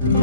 ألف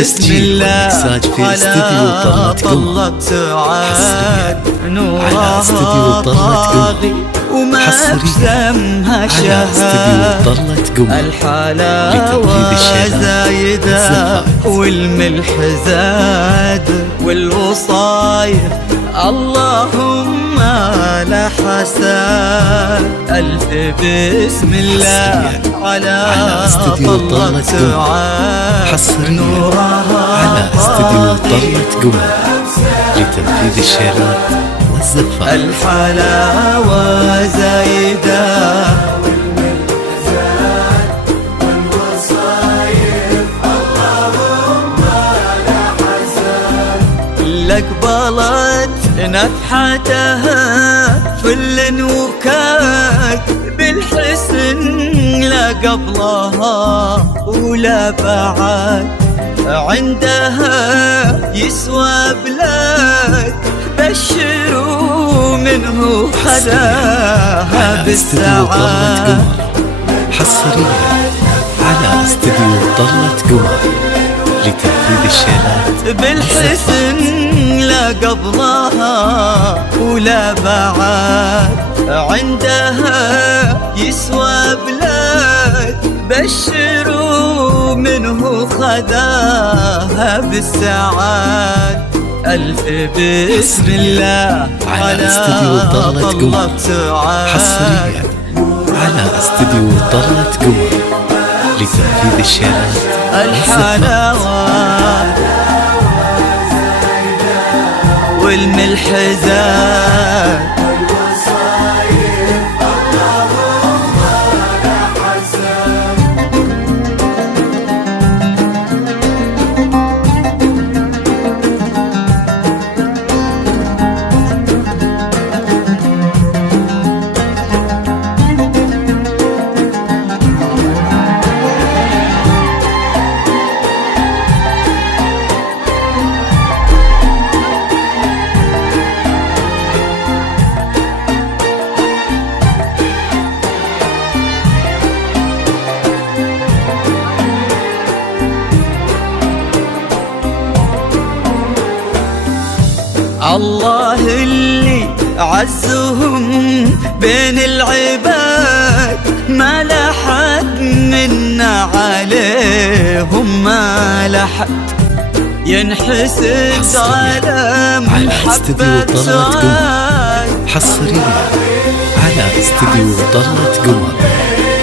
بسم الله على طلت عاد نورها طاغي وما أبسمها شهاد الحلاوة زايدة والملح زاد والوصايف اللهم لا حساد. ألف بسم الله على طلت عاد نورها على استديو طلت قمر لتنفيذ الشيلات والزفات. الحلاوة زايدة لك بلت نفحتها فل وكاك بالحسن لا قبلها ولا بعد عندها يسوى بلاد بشروا منه حلاها بالسعاد. حصريا على استديو طلت قمر لتنفيذ الشيلات بالحسن لا قبلها ولا بعد عندها يسوى بلاد بشروا منه خداها بالسعاد. ألف بسم الله على استديو طلت قمر. حصريا على استديو طلت قمر لتنفيذ الشيلات الحلاوة والملح زاد الله اللي عزهم بين العباد ما لحد منا عليهم ما لحد ينحسد على محبة سعاد. حصريا على استديو طلت قمر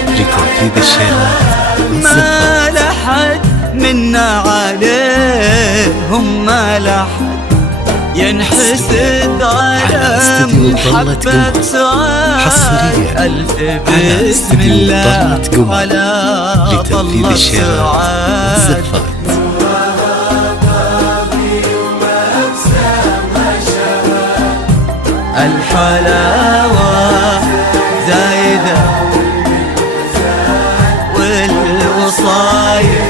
لتنفيذ الشيلات ما لحد منا عليهم ما لحد ينحسد على محبة سعاد. حصريا ألف على بسم استديو الله طلت قمر على لتنفيذ طلت الشيلات عاد والزفات. الحلاوة زايدة والوصايف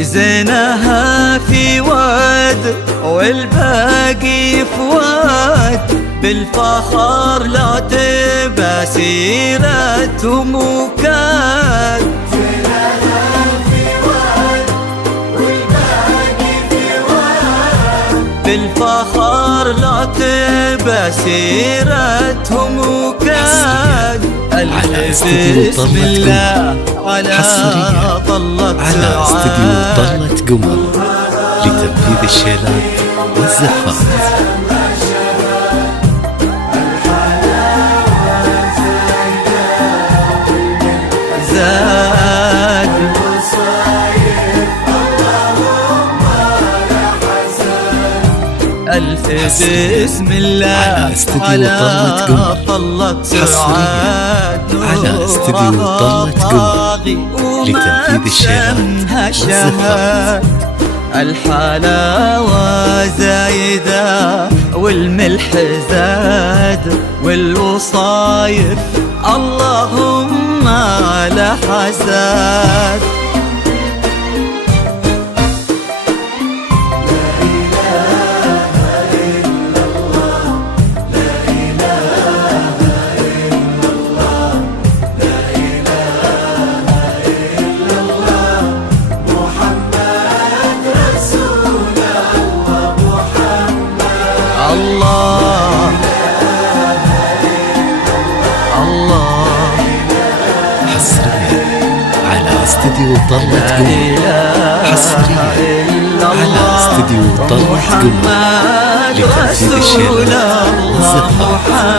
زينها في واد والباقي فواد، بالفخر لا تبى سيرتهم وكاد. زينها في واد والباقي فواد، بالفخر لا تبى سيرتهم وكاد. بسم الله على طلت على استديو طلت قمر لتنفيذ الشيلات والزفات. زاد ألف بسم الله على استديو طلت سعاد على استديو طلت قمر لتنفيذ الشيلات والزفات. الحلاوة زايدة والملح زاد والوصايف اللهم لا حساد. الله الله حصريا على استديو طلت قمر. حصريا على استديو طلت قمر لتنفيذ الشيلات والزفات.